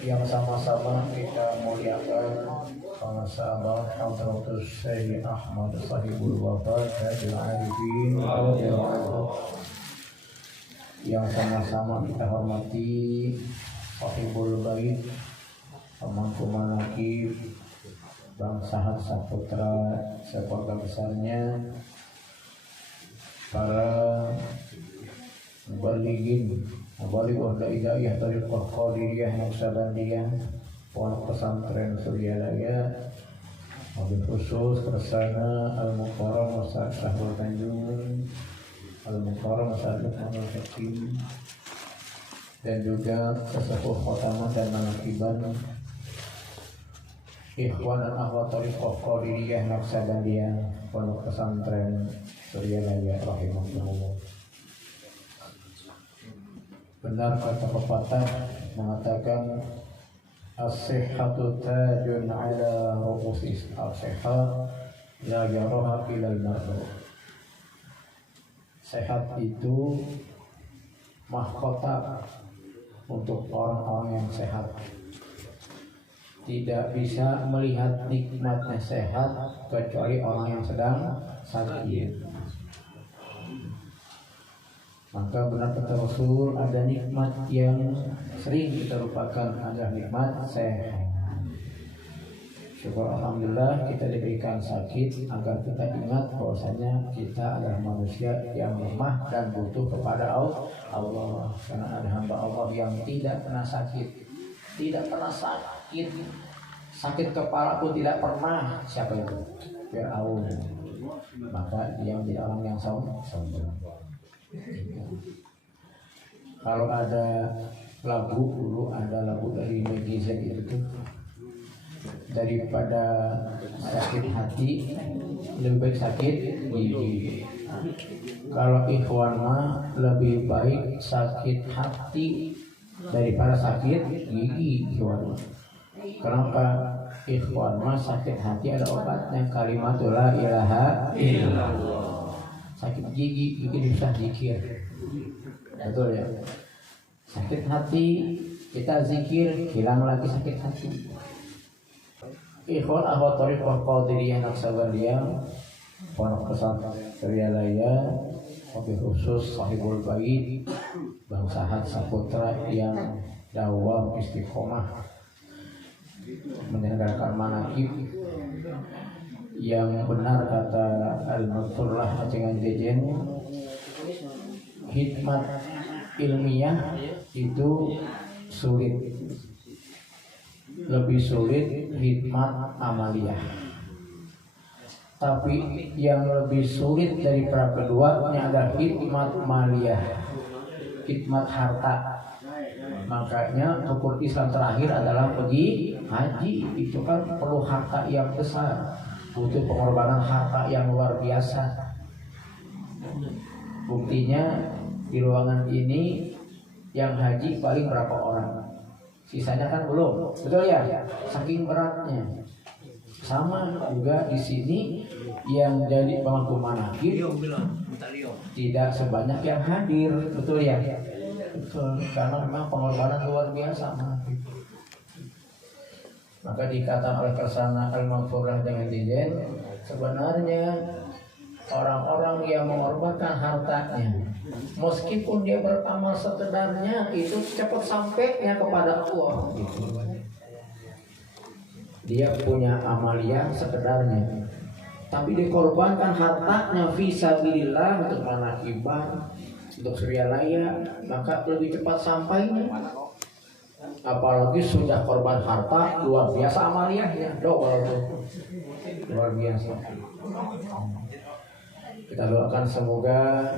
yang sama-sama kita muliakan para sahabat Hadratus Syekh Ahmad Sahibul Wafat Tajul Arifin yang sama-sama kita hormati Sahibul Bait, pemangku manaqib, Bang Sahat Saputra sekeluarga besarnya, para mubalighin Mubaligh Da'iyah Tariqah Qadiriyah Naksabandiyah, Pondok Pesantren Suryalaya, wabil khusus Kersana Al-Mukarram Ustaz Syahrul Tanjung, Al-Mukarram Ustaz Lukmanul Hakim, dan juga sesepuh khotamah dan manaqiban Ikhwan dan Akhwat Tariqah Qadiriyah Naksabandiyah, Pondok Pesantren Suryalaya rahimahumullah. Benar kata pepatah mengatakan as-sihhatu tajun ala ru'usis al-sihha la yaraha ilal mardu. Sehat itu mahkota untuk orang-orang yang sehat. Tidak bisa melihat nikmatnya sehat kecuali orang yang sedang sakit. Maka benar kata Rasul, ada nikmat yang sering kita lupakan, adalah nikmat sehat. Syukur Alhamdulillah kita diberikan sakit agar kita ingat bahwasanya kita adalah manusia yang lemah dan butuh kepada Allah. Karena ada hamba Allah yang tidak pernah sakit, sakit kepala pun tidak pernah. Siapa itu? Fir'aun. Maka dia menjadi orang yang sombong. Kalau ada lagu, dulu ada lagu dari Maggie Z itu tuh, daripada sakit hati lebih baik sakit gigi. Kalau ikhwan mah lebih baik sakit hati daripada sakit gigi ikhwan. Kenapa? Ikhwan mah sakit hati ada obatnya, kalimatul la ilaha illallah. Sakit gigi bikin susah zikir, betul ya. Sakit hati kita zikir, hilang lagi sakit hati. Ikhwan akhwat Tariqah Qadiriyah Naksabandiyah, Pondok Pesantren Suryalaya, wabil khusus Sahibul Bait, Bang Sahat Saputra yang dawam istiqomah menyelenggarakan manaqib yang benar kata Al-Maghfurlah dengan jejen, hikmat ilmiah itu sulit, lebih sulit hikmat amaliyah. Tapi yang lebih sulit daripada keduanya adalah hikmat maliyah, hikmat harta. Makanya rukun Islam terakhir adalah pergi haji. Itu kan perlu harta yang besar, butuh pengorbanan harta yang luar biasa. Buktinya di ruangan ini yang haji paling berapa orang, sisanya kan belum, betul ya? Saking beratnya. Sama juga di sini yang jadi pemangku manaqib tidak sebanyak yang hadir, betul ya? Betul, karena memang pengorbanan luar biasa. Maka dikatakan oleh Kersana Al-Maghfurlah dengan dijen, sebenarnya orang-orang yang mengorbankan hartanya, meskipun dia beramal sekedarnya, itu cepat sampainya kepada Allah. Dia punya amaliyah sekedarnya, tapi dikorbankan hartanya fisabilillah untuk manaqibah, untuk Suryalaya, maka lebih cepat sampainya. Apalagi sudah korban harta, luar biasa amaliyahnya, luar biasa. Kita doakan semoga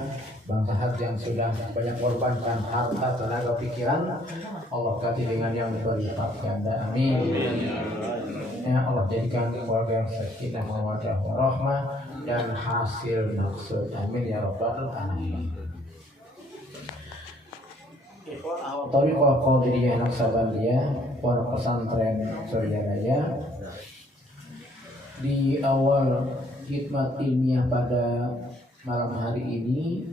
Bang Sahat yang sudah banyak korbankan harta, tenaga, pikiran, Allah ganti dengan yang berlipat ganda, amin. Ya Allah jadikan keluarga yang sakinah mawaddah warahmah dan hasil maksud, amin ya rabbal alamin. Tariqah Qadiriyah Naksabandiyah, Pondok Pesantren Suryalaya. Di awal hikmat ilmiah pada malam hari ini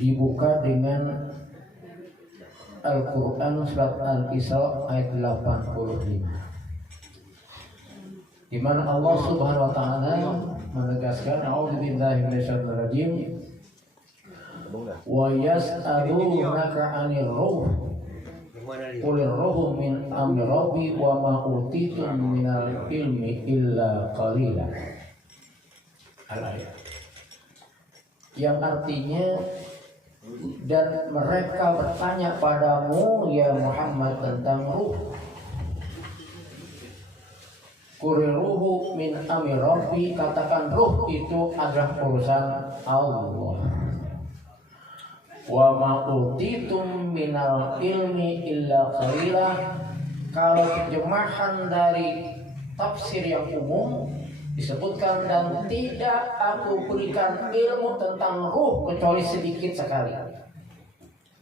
dibuka dengan Al-Quran surat Al-Isra ayat 85, di mana Allah Subhanahu wa taala menegaskan, a'udzubillahi minasyaitonir rajim, wa yas'alunaka 'anir ruh qulir ruhu min amri rabbi wa ma utitum minal ilmi illa qalila. Al-ayat yang artinya, dan mereka bertanya padamu ya Muhammad tentang ruh. Qul ruhu min amri rabbi, katakan ruh itu adalah urusan Allah. Wa ma utitum minal ilmi illa qalila. Kalau terjemahan dari tafsir yang umum disebutkan, dan tidak aku berikan ilmu tentang ruh kecuali sedikit sekali.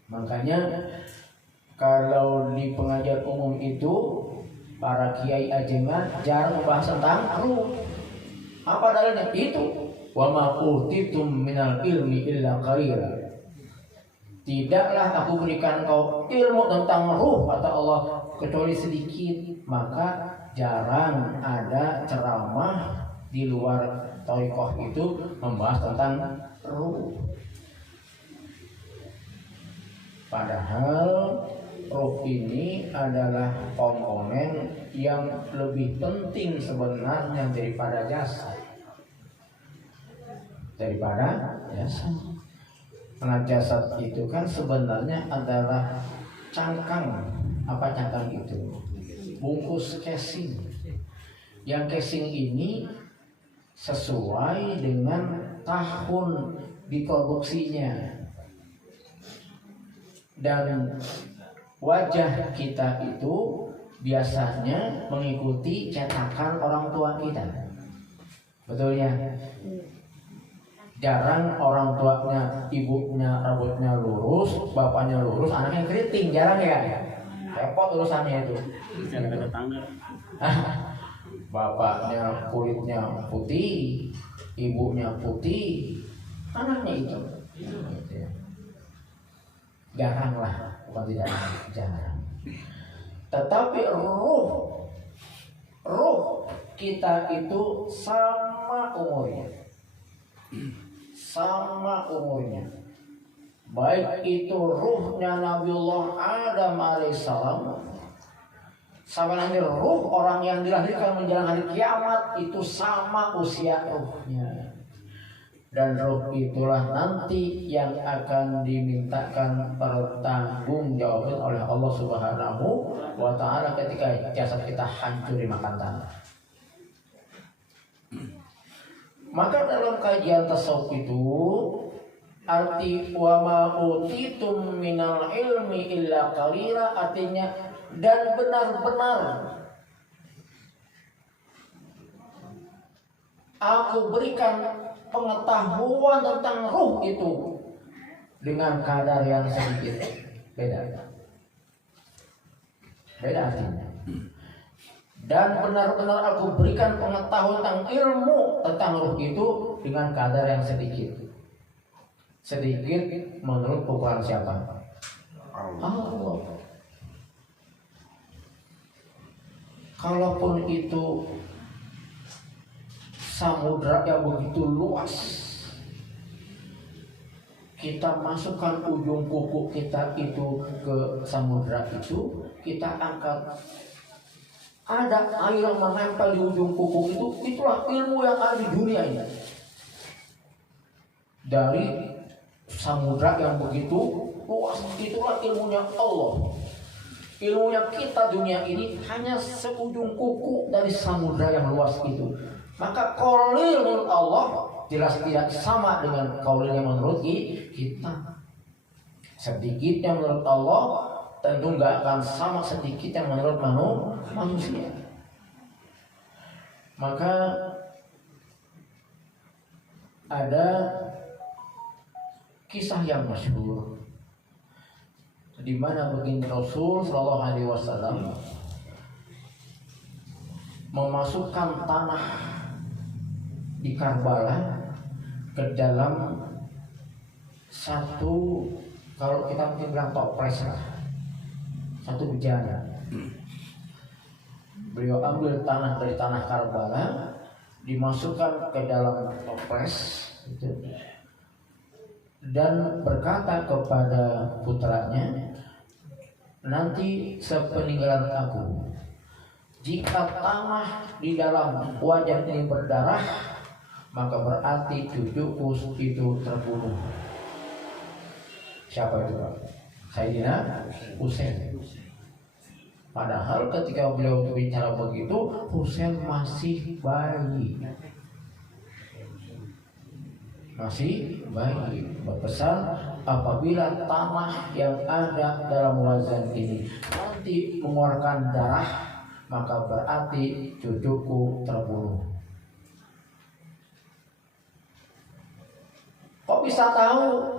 Makanya kalau di pengajian umum itu para kiai ajengan jarang membahas tentang ruh. Apa dalilnya? Itu wa ma utitum minal ilmi illa qalila. Tidaklah aku berikan kau ilmu tentang ruh, kata Allah, kecuali sedikit. Maka jarang ada ceramah di luar thariqah itu membahas tentang ruh. Padahal ruh ini adalah komponen yang lebih penting sebenarnya daripada jasad. Karena jasad itu kan sebenarnya adalah cangkang. Apa cangkang itu? Bungkus casing. Yang casing ini sesuai dengan tahun diproduksinya, dan wajah kita itu biasanya mengikuti cetakan orang tua kita. Betul ya? Jarang orang tuanya, ibunya rambutnya lurus, bapaknya lurus, anaknya keriting, jarang ya? Repot urusannya itu. Bapaknya kulitnya putih, ibunya putih, anaknya itu. Jarang lah, bukan tidak jarang. Tetapi ruh kita itu sama umurnya. Baik itu ruhnya Nabiullah Adam alaihissalam, sama nanti ruh orang yang dilahirkan menjelang hari kiamat, itu sama usia ruhnya. Dan ruh itulah nanti yang akan dimintakan pertanggungjawaban oleh Allah Subhanahu wa taala ketika jasad kita hancur dimakan tanah. Maka dalam kajian tasawuf itu, arti wa ma utitum minal ilmi illa qalila, artinya dan benar-benar aku berikan pengetahuan tentang ruh itu dengan kadar yang sedikit. Beda artinya. Dan benar-benar aku berikan pengetahuan tentang ilmu tentang ruh itu dengan kadar yang sedikit. Sedikit menurut ukuran siapa? Allah. Kalaupun itu samudra yang begitu luas, kita masukkan ujung kuku kita itu ke samudra itu, kita angkat, ada air yang menempel di ujung kuku itu, itulah ilmu yang ada di dunia ini. Dari samudra yang begitu luas, itulah ilmunya Allah. Ilmunya kita dunia ini hanya seujung kuku dari samudra yang luas itu. Maka qaulil menurut Allah jelas tidak sama dengan qaulilnya menurut kita. Sedikitnya menurut Allah tentu nggak akan sama sedikitnya menurut manusia. Maka ada kisah yang masyhur di mana baginda Rasul Shallallahu Alaihi Wasallam memasukkan tanah di Karbala ke dalam satu, kalau kita mungkin bilang toples lah, satu bejana. Beliau ambil tanah dari tanah Karbala, dimasukkan ke dalam toples gitu, dan berkata kepada putranya, nanti sepeninggalan aku, jika tanah di dalam wajah ini berdarah, maka berarti cucuku itu terbunuh. Siapa itu Pak? Sayyidina Husain. Padahal ketika beliau bicara begitu, Husain masih bayi. Masih bayi. Berpesan, apabila tanah yang ada dalam wazan ini nanti mengeluarkan darah, maka berarti cucuku terbunuh. Kok bisa tahu?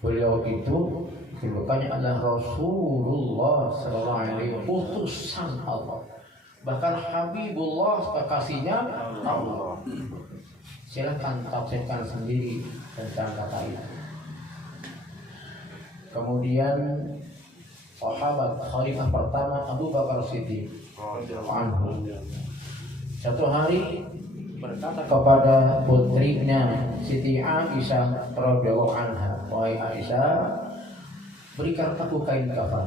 Beliau itu bukannya adalah Rasulullah SAW, utusan Allah, bahkan Habibullah, kekasihnya Allah. Silakan tafsirkan sendiri tentang kata itu. Kemudian sahabat khalifah pertama Abu Bakar Siddiq anhu, satu hari berkata kepada putrinya Siti Aisyah radhiyallahu anha, wahai Aisyah, berikan aku kain kafan.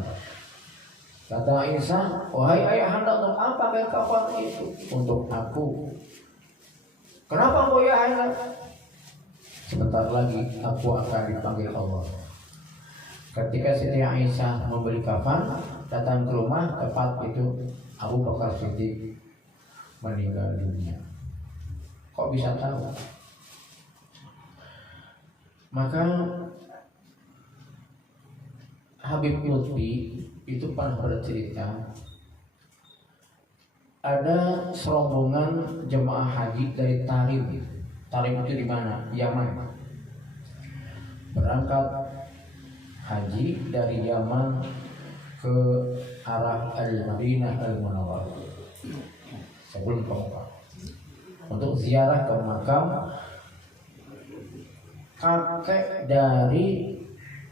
Kata Aisyah, wahai ayahanda, untuk apa kain kafan itu? Untuk aku. Kenapa kau ya ayahanda? Sebentar lagi aku akan dipanggil Allah. Ketika Siti Aisyah membeli kafan, datang ke rumah, tepat itu Abu Bakar Siddiq meninggal dunia. Kok bisa tahu? Maka Habib Lutfi itu pernah bercerita, ada serombongan jemaah haji dari Tarim. Tarim itu di mana? Yaman. Berangkat haji dari Yaman ke arah Al-Madinah Al-Munawwarah sebelum ke Mekah untuk ziarah ke makam kakek dari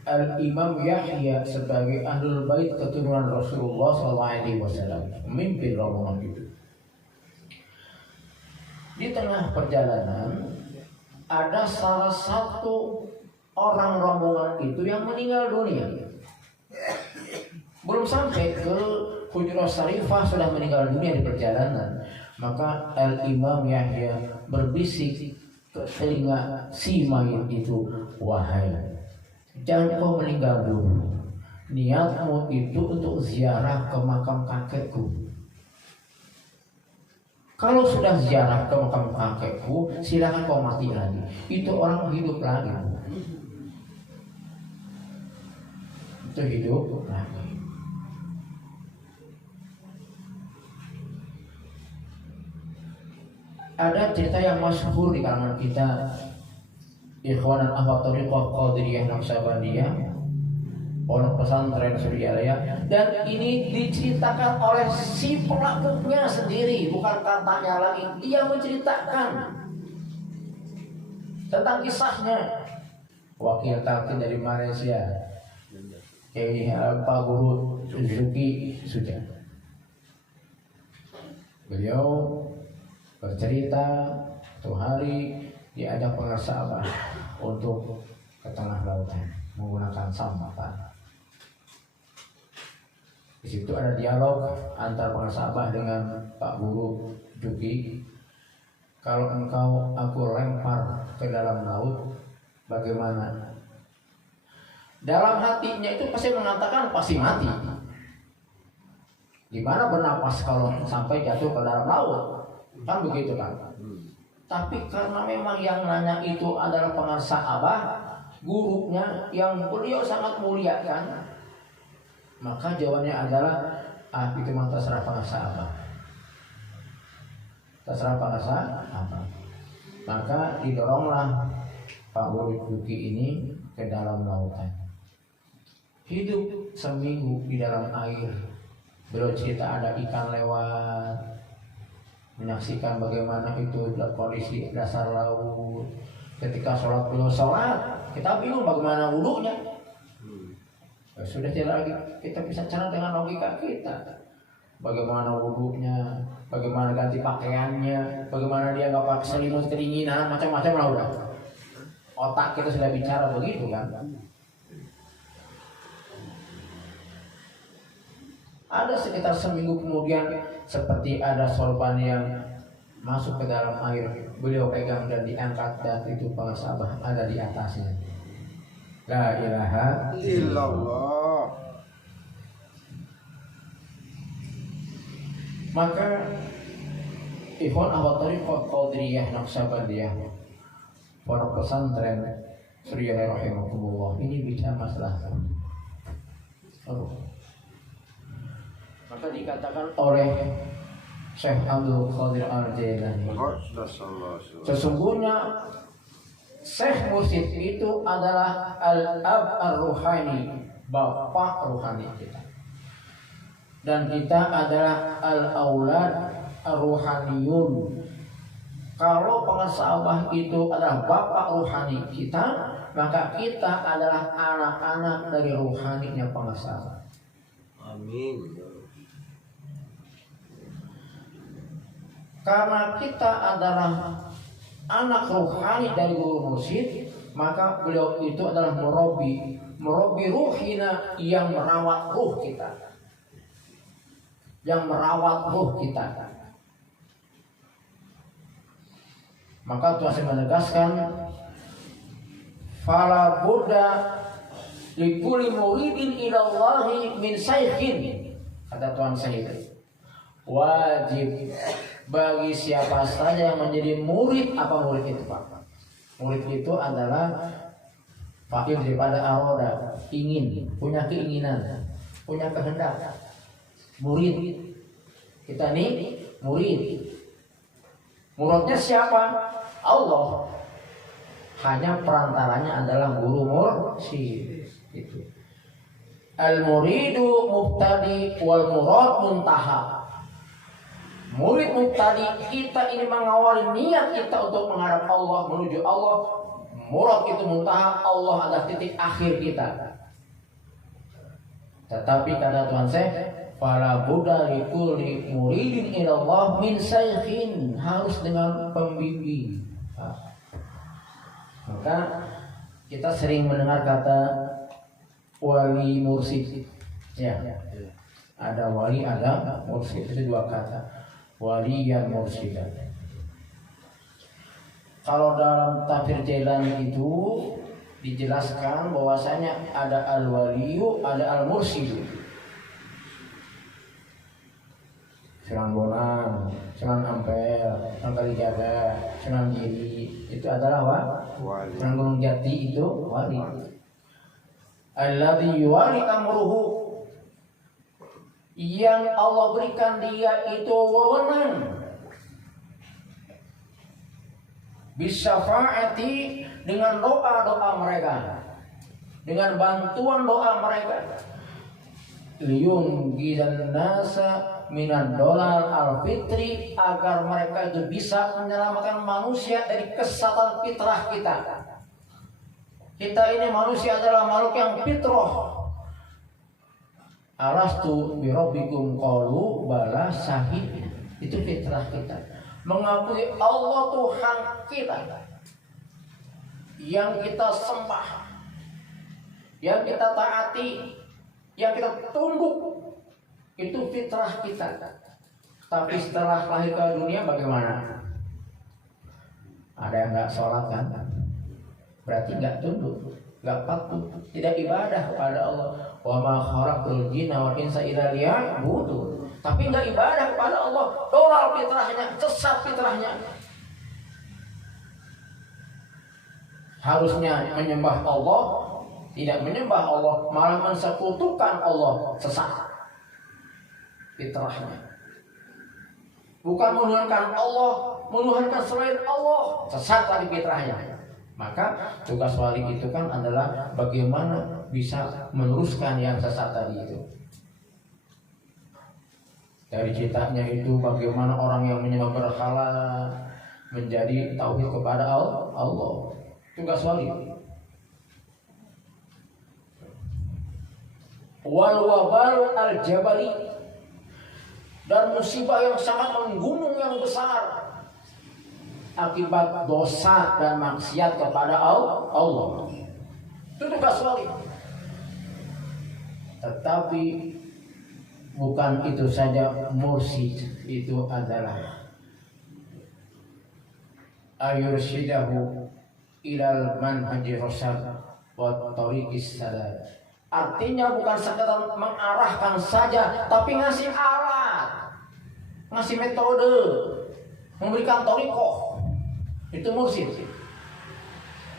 Al-Imam Yahya sebagai Ahlul Bait keturunan Rasulullah SAW, memimpin rombongan itu. Di tengah perjalanan ada salah satu orang rombongan itu yang meninggal dunia. Belum sampai ke Hujrah Syarifah sudah meninggal dunia di perjalanan. Maka Al-Imam Yahya berbisik ke telinga si mayit itu, wahai, jangan kau meninggal dulu. Niatmu itu untuk ziarah ke makam kakekku. Kalau sudah ziarah ke makam kakekku, silakan kau mati lagi. Itu orang hidup lagi. Itu hidup lagi. Ada cerita yang masyhur di kalangan kita, Ikhwan dan Ahwat Thariqah Qadiriyah Naqsabandiyah, pondok pesantren Suriaya, dan ini diceritakan oleh si pelakunya sendiri, bukan katanya lagi. Dia menceritakan tentang kisahnya. Wakil talqin dari Malaysia, Pak Guru Zuki Suja. Beliau bercerita suatu hari diajak pengasahabah untuk ke tengah lautan menggunakan sampan. Di situ ada dialog antar pengasahabah dengan Pak Guru Juki. Kalau engkau aku lempar ke dalam laut, bagaimana? Dalam hatinya itu pasti mengatakan pasti mati. Gimana bernapas kalau sampai jatuh ke dalam laut? Kan begitu kan. Tapi karena memang yang nanya itu adalah pengasahabah, gurunya yang beliau sangat muliakan, maka jawabannya adalah itu mah terserah pengasahabah. Terserah pengasahabah. Maka didoronglah Pak Guru Juki ini ke dalam lautan. Hidup seminggu di dalam air. Beliau cerita ada ikan lewat, menyaksikan bagaimana itu kondisi dasar laut. Ketika sholat, beliau sholat, kita bingung bagaimana wudunya. Sudah tidak lagi kita bisa cara dengan logika kita. Bagaimana wudhunya, bagaimana ganti pakaiannya, bagaimana dia nggak pakai selimut kedinginan, macam-macam lah udah. Otak kita sudah bicara begitu kan. Ada sekitar seminggu kemudian seperti ada sorban yang masuk ke dalam air, beliau pegang dan diangkat dan itu para sahabat ada di atasnya. La ilaha illallah. Maka ikhwan ahwat tariqah Qadiriyah Naqsabandiyah, pondok pesantren Surya rahimahumullah ini bicara masalah maka dikatakan oleh Syekh Abdul Qadir Al-Jailani, sesungguhnya Syekh Mursyid itu adalah al-ab ar-ruhani, bapak ruhani kita, dan kita adalah al-aulad ar-ruhaniyun. Kalau pengasabah itu adalah bapak ruhani kita, maka kita adalah anak-anak dari ruhaninya pengasabah. Amin. Karena kita adalah anak rohani dari guru mursyid, maka beliau itu adalah murabi ruhina, yang merawat ruh kita, Maka Tuhan saya menegaskan, fala buddha likulli muridin ilallahi min saykhin, kata Tuhan saya, wajib bagi siapa saja yang menjadi murid. Apa murid itu, Pak? Murid itu adalah fakir daripada aroda, ingin, punya keinginan, punya kehendak. Murid kita nih murid. Muridnya siapa? Allah. Hanya perantaranya adalah guru mursyid. Itu. Al-muridu mubtadi wal murad muntaha. Murid mubtadi, kita ini mengawali niat kita untuk menghadap Allah, menuju Allah. Murad itu muntaha, Allah adalah titik akhir kita. Tetapi kata Tuhan saya, fala budda likulli muridin ilallah min saykhin, harus dengan pembimbing. Maka kita sering mendengar kata wali mursyid. Ya. Ada wali, ada mursyid, itu dua kata. Waliyan mursyidan. Kalau dalam tafsir Jailani itu dijelaskan bahwasanya ada al-waliyu, ada al-mursyidu. Sunan Bonang, Sunan Ampel, Sunan Kalijaga, Sunan Giri, itu adalah wali. Sunan Gunung Jati itu wali. Alladzi yuwali amruhu, yang Allah berikan dia itu wewenang bisyafa'ati, dengan doa-doa mereka, dengan bantuan doa mereka, liyunjidan nasa minad dolal al-fitri, agar mereka itu bisa menyelamatkan manusia dari kesesatan fitrah kita. Kita ini manusia adalah makhluk yang fitrah. Alastu birabbikum qalu bala syahid, itu fitrah kita, mengakui Allah Tuhan kita yang kita sembah, yang kita taati, yang kita tunduk, itu fitrah kita. Tapi setelah lahir ke dunia bagaimana? Ada yang nggak sholat kan? Berarti nggak tunduk, nggak patuh, tidak ibadah kepada Allah. Wa ma khalaqtul jinna wal insa illa liya'budun. Tapi nggak ibadah kepada Allah, dolal fitrahnya, sesat fitrahnya. Harusnya menyembah Allah, tidak menyembah Allah, malah mensekutukan Allah, sesat fitrahnya. Bukan menuhankan Allah, menuhankan selain Allah, sesat lagi fitrahnya. Maka tugas wali itu kan adalah bagaimana bisa meneruskan yang sesat tadi itu. Dari ceritanya itu bagaimana orang yang menyembah berhala menjadi tauhid kepada Allah. Tugas wali. wal wabal al-jabali, dan musibah yang sangat menggunung yang besar akibat dosa dan maksiat kepada Allah. Itu tugas wali. Tetapi bukan itu saja, mursyid itu adalah ayursyidahu ilal manhaji rasyad wa tariqis sadad. Artinya bukan sekedar mengarahkan saja, tapi ngasih alat, ngasih metode, memberikan thariqah. Itu mursyid.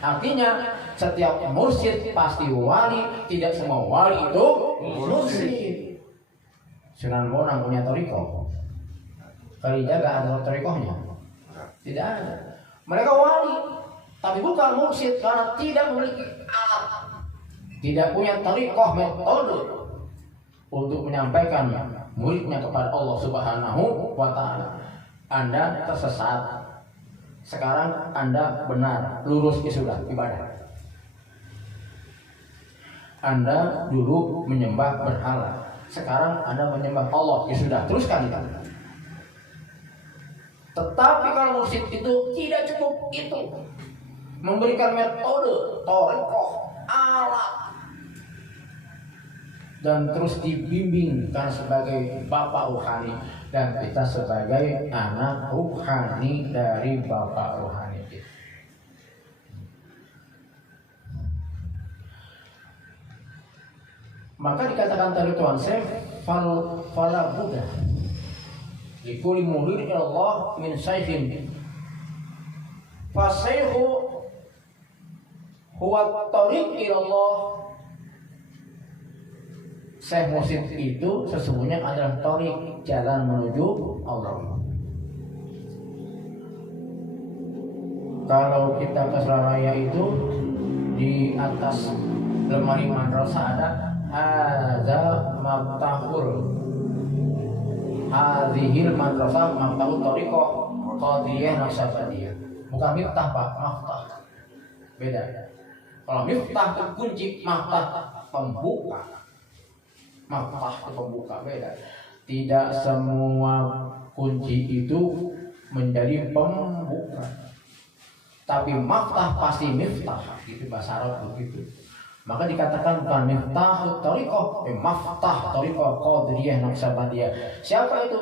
Artinya setiap mursyid pasti wali, tidak semua wali itu mursyid. Sunan Bonang punya thariqah. Kalijaga ada thariqahnya? Tidak ada. Mereka wali, tapi bukan mursyid karena tidak memiliki alat, tidak punya thariqah, metode untuk menyampaikan muridnya kepada Allah Subhanahu wa Ta'ala. Anda tersesat, sekarang Anda benar, lurus sudah ibadah. Anda dulu menyembah berhala, sekarang Anda menyembah Allah, sudah, teruskan itu. Tetapi kalau mursyid itu tidak cukup itu, memberikan metode, thariqah, alat, dan terus dibimbing karena sebagai bapak rohani, dan kita sebagai anak rohani dari bapak rohani. Maka dikatakan tadi Tuhan Syekh, fala buddha likuli murid Allah min syaihin, fasaihu huwa tariq ilallah. Syekh mursyid itu sesungguhnya adalah tariq, jalan menuju Allah. Kalau kita ke Surabaya itu di atas lemari madrasah ada hadza maftahul hadhil madrasah maftahul tariqah qadiriyah naqsyabandiyah. Bukan miftah Pak, maftah. Beda. Kalau miftah itu kunci, maftah pembuka. Maftah itu pembuka, beda. Tidak semua kunci itu menjadi pembuka. Tapi maftah pasti miftah, gitu bahasa Arab begitu. Maka dikatakan bukan miftah thariqah, maftah thariqah qadiriyah naqsyabandiyah. Siapa itu?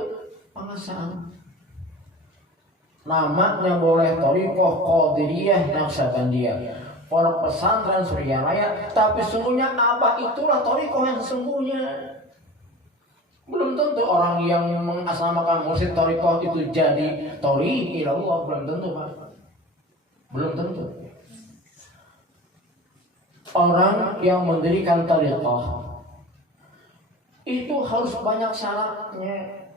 Pengasas. Namanya boleh thariqah qadiriyah naqsyabandiyah, pondok pesantren Suryalaya, tapi sungguhnya apa itulah thariqah yang sesungguhnya. Belum tentu orang yang mengatasnamakan mursyid thariqah itu jadi thariq ilallah, belum tentu Pak. Belum tentu. Orang yang mendirikan thariqah itu harus banyak syaratnya.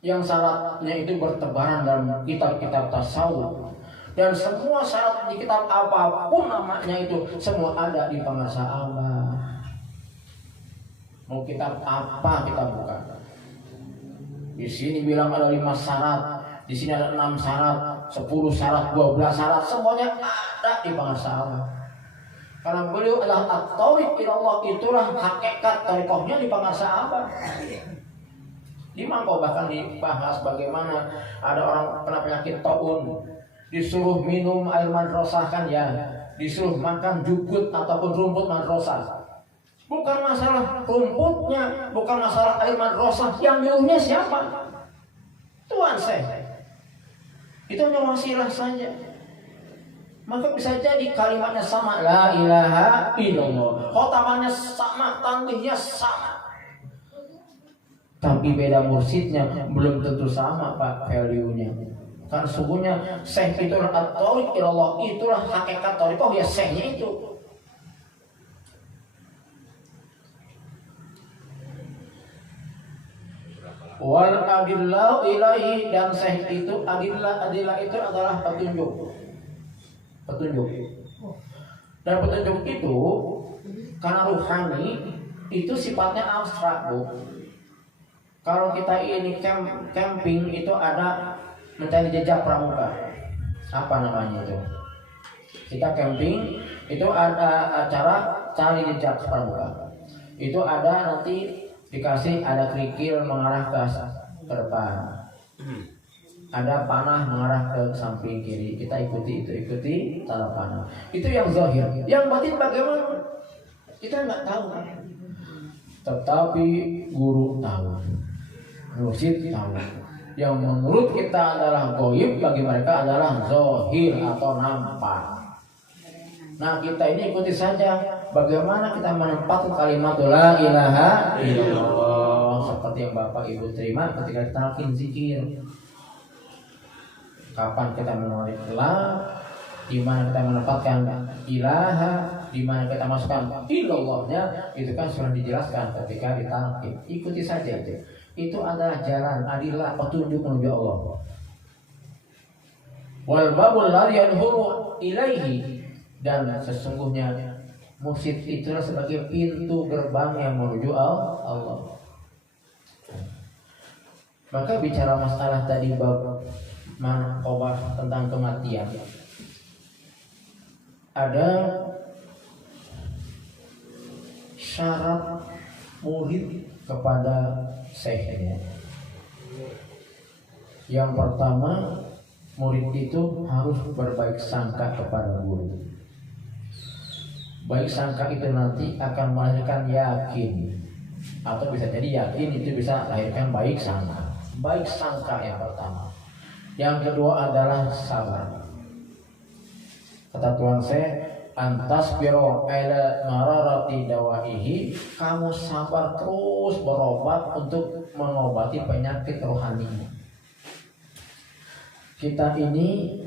Yang syaratnya itu bertebaran dalam kitab-kitab tasawuf. Dan semua syarat di kitab apapun namanya itu semua ada di pengarsa Allah. Mau kitab apa kita buka? Di sini bilang ada 5 syarat, di sini ada 6 syarat, 10 syarat, 12 syarat, semuanya ada di pengarsa Allah. Karena beliau adalah at-tariq ilallah, itulah hakikat thariqahnya di pengarsa Allah. Di Mangkok bahkan dibahas bagaimana ada orang kena penyakit taun, disuruh minum air madrasah kan ya, disuruh makan jukut ataupun rumput madrasah. Bukan masalah rumputnya, bukan masalah air madrasah, yang nyuruhnya siapa? Tuhan Syekh. Itu hanya wasilah saja. Maka bisa jadi kalimatnya sama, la ilaha illallah, khotamannya sama, tanbihnya sama, tapi beda mursyidnya belum tentu sama Pak value-nya. Karena sesungguhnya Syekh itu at-tariq ilallah, itulah hakikat thariqah, ya Syekhnya itu. Wal adillah ilahi, dan Syekh itu adillah itu adalah petunjuk. Dan petunjuk itu karena ruhani itu sifatnya abstrak Bu. Kalau kita ini camping itu ada mencari jejak pramuka. Apa namanya itu? Kita camping Itu ada acara cari jejak pramuka. Itu ada nanti dikasih ada kerikil mengarah ke depan. Ada panah mengarah ke samping kiri. Kita ikuti tanda panah. Itu yang zahir. Yang batin bagaimana? Kita nggak tahu. Tetapi guru tahu. Mursyid tahu. Yang menurut kita adalah goib, bagi mereka adalah zahir atau nampak. Nah, kita ini ikuti saja bagaimana kita menempatkan kalimat la ilaha illallah seperti yang Bapak Ibu terima ketika kita talqin zikir. Kapan kita menarik la, di mana kita menempatkan ilaha, di mana kita masukkan illallahnya, itu kan sudah dijelaskan ketika ditalqin. Ikuti saja itu. Itu adalah jalan adillah petunjuk menuju Allah. Wal babul ladzi yadkhulu ilaihi, dan sesungguhnya mursyid itulah sebagai pintu gerbang yang menuju Allah. Maka bicara masalah tadi bab manqabah tentang kematian, ada syarat murid kepada syekhnya. Yang pertama, murid itu harus berbaik sangka kepada guru. Baik sangka itu nanti akan melahirkan yakin, atau bisa jadi yakin itu bisa melahirkan baik sangka. Baik sangka yang pertama. Yang kedua adalah sabar. Kata Tuhan saya, antas biro ala mararati dawaihi, kamu sabar terus berobat untuk mengobati penyakit rohani. Kita ini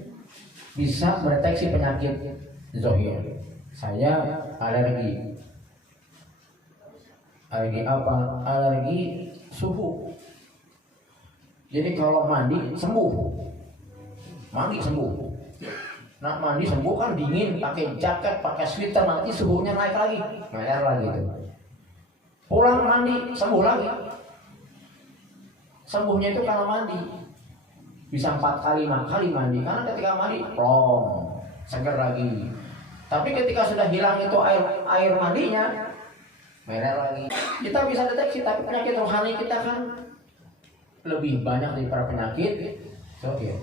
bisa mendeteksi penyakit zahir. Saya alergi. Alergi apa? Alergi suhu. Jadi kalau mandi sembuh. Mandi sembuh. Nah, mandi sembuh kan dingin, pakai jaket, pakai sweater, nanti suhunya naik lagi, naik lagi itu. Pulang mandi sembuh lagi. Sembuhnya itu karena mandi. Bisa 4 kali, 5 kali mandi, karena ketika mandi plong, seger lagi. Tapi ketika sudah hilang itu air mandinya, merah lagi. Kita bisa deteksi, tapi penyakit rohani kita kan lebih banyak daripada penyakit zahir.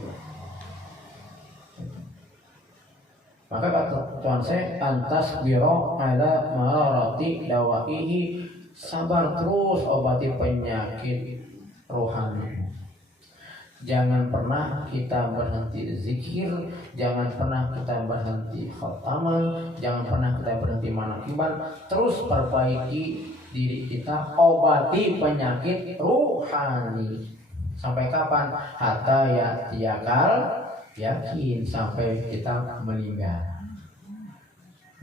Maka kata Tuhan saya, antas biro ala mararati dawaihi, sabar terus obati penyakit rohani. Jangan pernah kita berhenti zikir, jangan pernah kita berhenti khataman, jangan pernah kita berhenti manakiban. Terus perbaiki diri kita, obati penyakit rohani. Sampai kapan? Hatta ya'tiyakal yakin, sampai kita meninggal.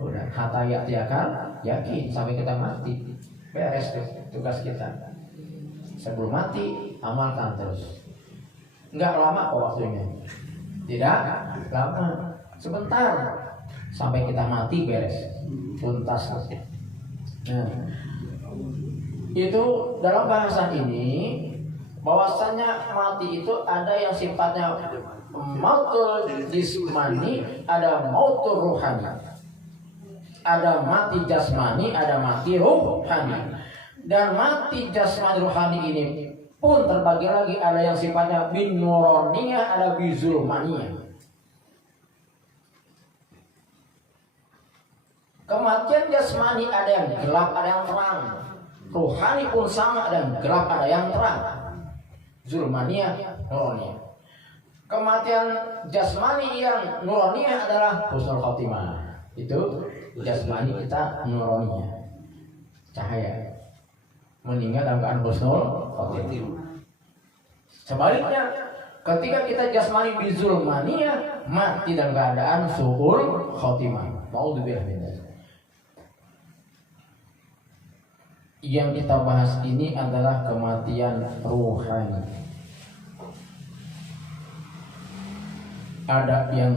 Udah, hatta ya'tiyakal yakin, sampai kita mati. Beres tugas kita. Sebelum mati, amalkan terus. Enggak lama kok waktunya. Tidak lama, sebentar sampai kita mati, beres, tuntas. Nah, itu dalam bahasan ini bahwasanya mati itu ada yang sifatnya mautul jismani, ada mautul ruhani. Ada mati jasmani, ada mati ruhani. Dan mati jasmani ruhani ini pun terbagi lagi, ada yang sifatnya bin nuroniyah, ada bizulmaniyah. Kematian jasmani ada yang gelap, ada yang terang. Ruhani pun sama, ada yang gelap, ada yang terang. Zulmaniyah, nuroniyah. Kematian jasmani yang nuroniyah adalah husnul khotimah. Itu jasmani kita nuroniyah, cahaya. Meninggal dalam keadaan husnul khotimah. Sebaliknya, ketika kita jasmani bizulmaniyah, mati dalam keadaan su'ul khotimah. Ma'udzubillah min dzalik. Yang kita bahas ini adalah kematian ruhani. Ada yang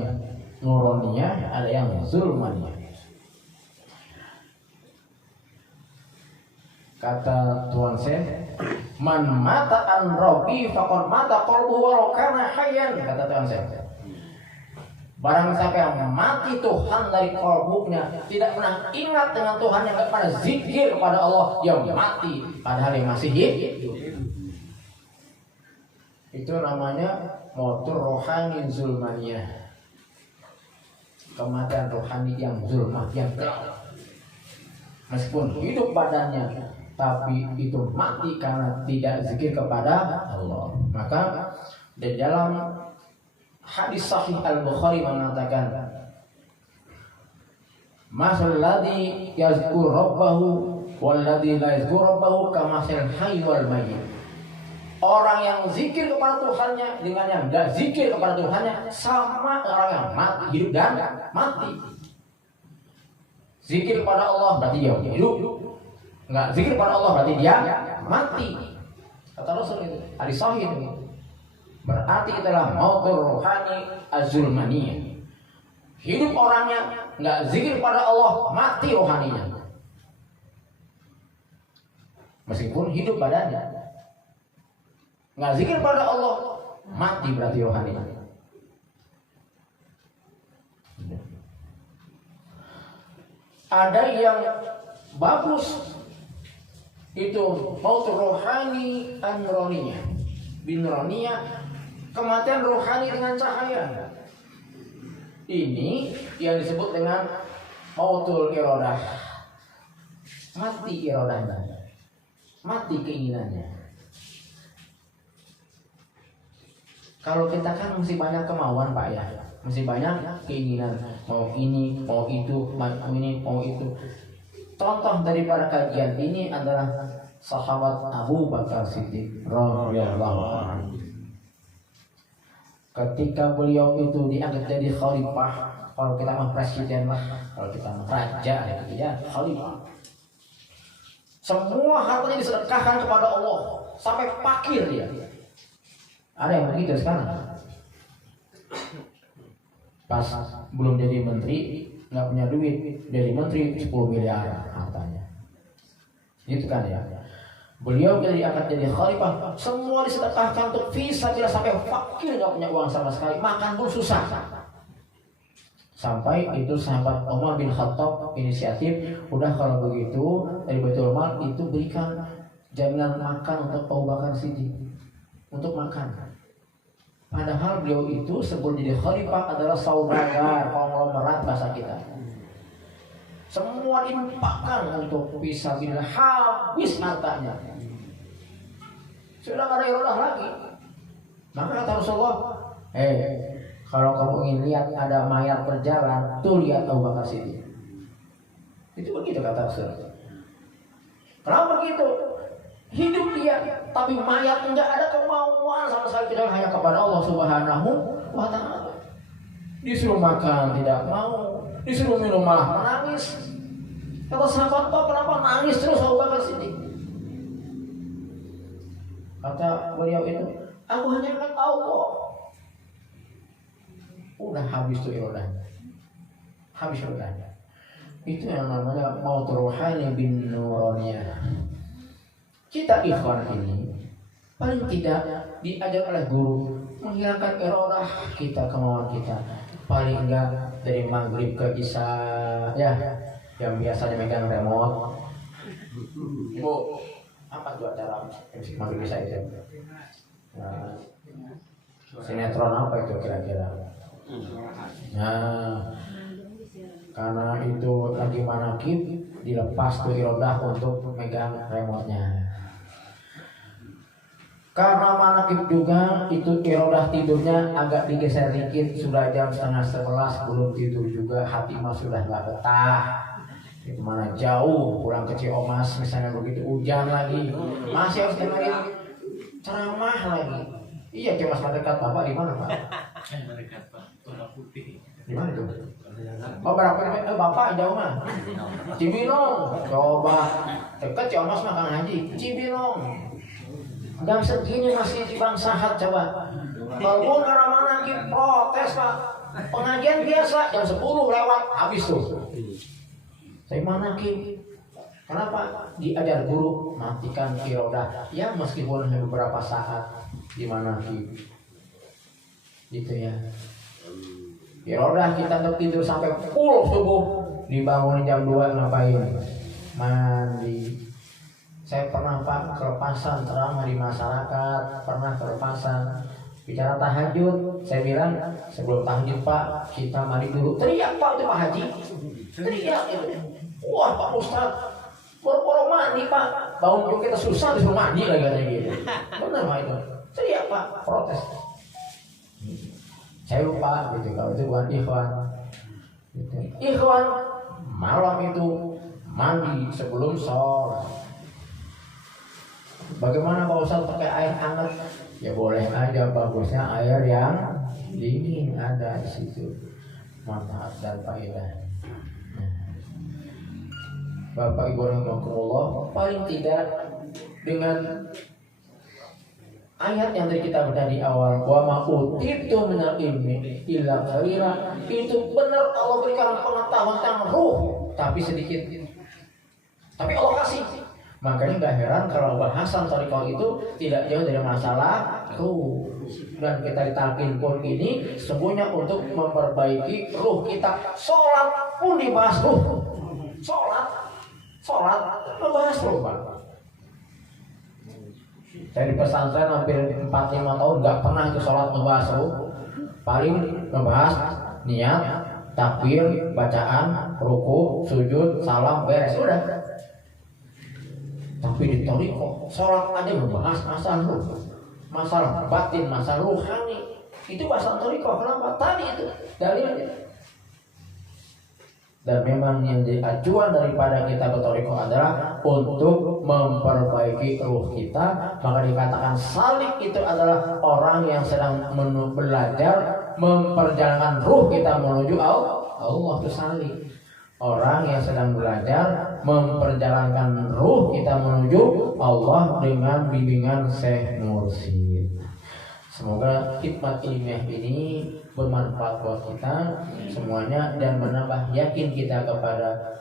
nuroniyah, ada yang zulmaniyah. Kata Tuhan saya, man mata an rabbi faqad mata qalbuhu walau kana hayyan. Kata Tuhan saya, Barang siapa yang mati Tuhan dari kalbunya, tidak pernah ingat dengan Tuhan, yang tidak pernah zikir kepada Allah, yang mati padahal yang masih hidup. Itu namanya mautur rohani zulmaniyah. Kematian rohani yang zulmah, yang gelap. Meskipun hidup badannya, tapi itu mati karena tidak zikir kepada Allah. Maka di dalam hadis sahih Al-Bukhari mengatakan, "Masal ladzi yazkur rabbahu wal ladzi la yazkur rabbahu kamasil hayy wal mayyit." Orang yang zikir kepada Tuhannya dengan yang enggak zikir kepada Tuhannya sama orang yang mati, hidup dan mati. Zikir kepada Allah berarti dia hidup. Enggak zikir kepada Allah berarti dia mati. Kata Rasul itu, hadis sahih itu. Berarti itulah mautur rohani az-zulmaniyah. Hidup orangnya enggak zikir kepada Allah, mati rohaninya. Meskipun hidup badannya. Enggak zikir kepada Allah, mati berarti rohaninya. Ada yang bagus itu mautur rohani an-nuraniyah. Bin-nuraniyah, kematian rohani dengan cahaya. Ini yang disebut dengan mautul iradah. Mati iradahnya. Mati keinginannya. Kalau kita kan mesti banyak kemauan Pak ya. Mesti banyak keinginan. Mau ini, mau itu, mau ini, mau itu. Contoh daripada kajian ini adalah sahabat Abu Bakar Siddiq radhiyallahu anhu. Ketika beliau itu diangkat jadi khalifah, kalau kita mah presiden lah, kalau kita mah raja gitu ya, khalifah. Semua hartanya disedekahkan kepada Allah sampai fakir dia. Ada yang begitu sekarang. Pas belum jadi menteri, nggak punya duit, jadi menteri 10 miliar hartanya. Gitu kan ya. Beliau jadi akan jadi khalifah, semua disedekahkan untuk fisabilillah sampai fakir, nggak punya uang sama sekali, makan pun susah. Sampai itu sahabat Umar bin Khattab inisiatif, udah kalau begitu dari Baitul Mal itu berikan jaminan makan untuk Abu Bakar Siddiq untuk makan. Padahal beliau itu sebelum jadi khalifah adalah saudagar, konglomerat bahasa kita. Semua diimpakkan untuk fisabilillah, habis hartanya. Sudah nggak ada iradah lagi. Maka kata Rasulullah, kalau kamu ingin lihat ada mayat berjalan, tuh lihat Abu Bakar Siddiq. Itu begitu kata Rasulullah. Kenapa begitu? Hidup dia, tapi mayat enggak ada kemauan sama sekali, tidak hanya kepada Allah Subhanahu wa Ta'ala. Disuruh makan tidak mau, disuruh minum malah menangis. Kata sahabat, "Pak, kenapa nangis terus Abu Bakar Siddiq?" Kata beliau itu, "Aku hanya ingat Allah." Udah habis tuh iradahnya. Habis iradahnya. Itu yang namanya mautur rohani bin nuraniyah. Kita ikhwan ini paling tidak diajar oleh guru menghilangkan iradah kita, kemauan kita. Paling enggak dari maghrib ke isya ya, yang biasanya megang remote. Bu, apa tuh acara musik maghrib isya itu? Nah, sinetron apa itu kira-kira? Nah, karena itu lagi manakib, dilepas tuh iradah untuk megang remote-nya. Karena manakib juga itu iradah tidurnya agak digeser dikit, sudah jam 10:30 belum tidur juga, hati mah sudah nggak betah. Itu mana jauh pulang ke Ciomas misalnya begitu, hujan lagi, masih harus dengerin ceramah lagi. Iya, Ciomas dekat Bapak di mana Pak? Dekat Pak, Tolak Putih. Di mana itu? Oh, berapa Bapak jauh mah? Cibinong. Coba dekat Ciomas mah Kang Haji. Cibinong. Jam segini masih di Bang Sahat coba. Walaupun karena mana kita protes Pak. Pengajian biasa jam 10 lewat habis tuh. Saya mana Kim? Kenapa? Diajar guru matikan iradah. Ya meskipun beberapa saat di mana Kim. Gitu ya. Irodah kita tidur sampai full subuh, dibangun jam 2 ngapain? Mandi. Saya pernah Pak kelepasan ceramah di masyarakat, pernah kelepasan bicara tahajud. Saya bilang sebelum tahajud Pak kita mandi dulu. Teriak Pak itu Pak Haji, teriak itu. Wah Pak Ustadz, boro-boro mandi Pak, bangun kita susah disuruh mandi lagi katanya gitu. Benar Pak itu, teriak Pak, protes. Saya lupa gitu kalau itu bukan ikhwan. Gitu. Ikhwan malam itu mandi sebelum sholat. Bagaimana Pak Ustadz pakai air hangat? Ya boleh aja, bagusnya air yang dingin ada di situ. Manfaat dan faedah. Bapak Ibu rahimakumullah, paling tidak dengan ayat yang tadi kita baca di awal, wa ma utitu minal ilmi illa qalila, itu benar Allah berikan pengetahuan tentang ruh, tapi sedikit. Tapi Allah kasih. Makanya gak heran kalau bahasan thariqah itu tidak jauh dari masalah ruh. Dan kita ditalkin pun ini semuanya untuk memperbaiki ruh kita. Sholat pun dibahas ruh. Sholat membahas ruh Pak. Saya di pesantren hampir 4-5 tahun gak pernah itu sholat membahas ruh. Paling membahas niat, takbir, bacaan, ruku, sujud, salam, beres, udah. Tapi di thariqah sholat aja membahas masalah ruh, masalah batin, masalah ruhani. Itu bahasa thariqah. Kenapa? Tadi itu dalilnya. Dan memang yang jadi acuan daripada kita berthariqah adalah untuk memperbaiki ruh kita. Maka dikatakan salik itu adalah orang yang sedang belajar memperjalankan ruh kita menuju Allah. Itu salik. Orang yang sedang belajar memperjalankan ruh kita menuju Allah dengan bimbingan Syekh Mursyid. Semoga hikmat ilmiah ini bermanfaat buat kita semuanya dan menambah yakin kita kepada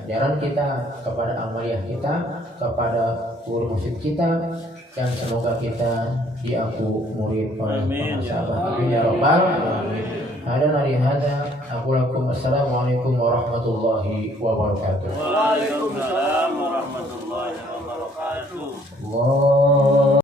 ajaran kita, kepada amaliyah kita, kepada guru musik kita, dan semoga kita diaku murid oleh para sahabat. Amin ya rabbal alamin. Hada nari hada, aku lakum assalamualaikum warahmatullahi wabarakatuh. Waalaikumsalam warahmatullahi wabarakatuh. Allah.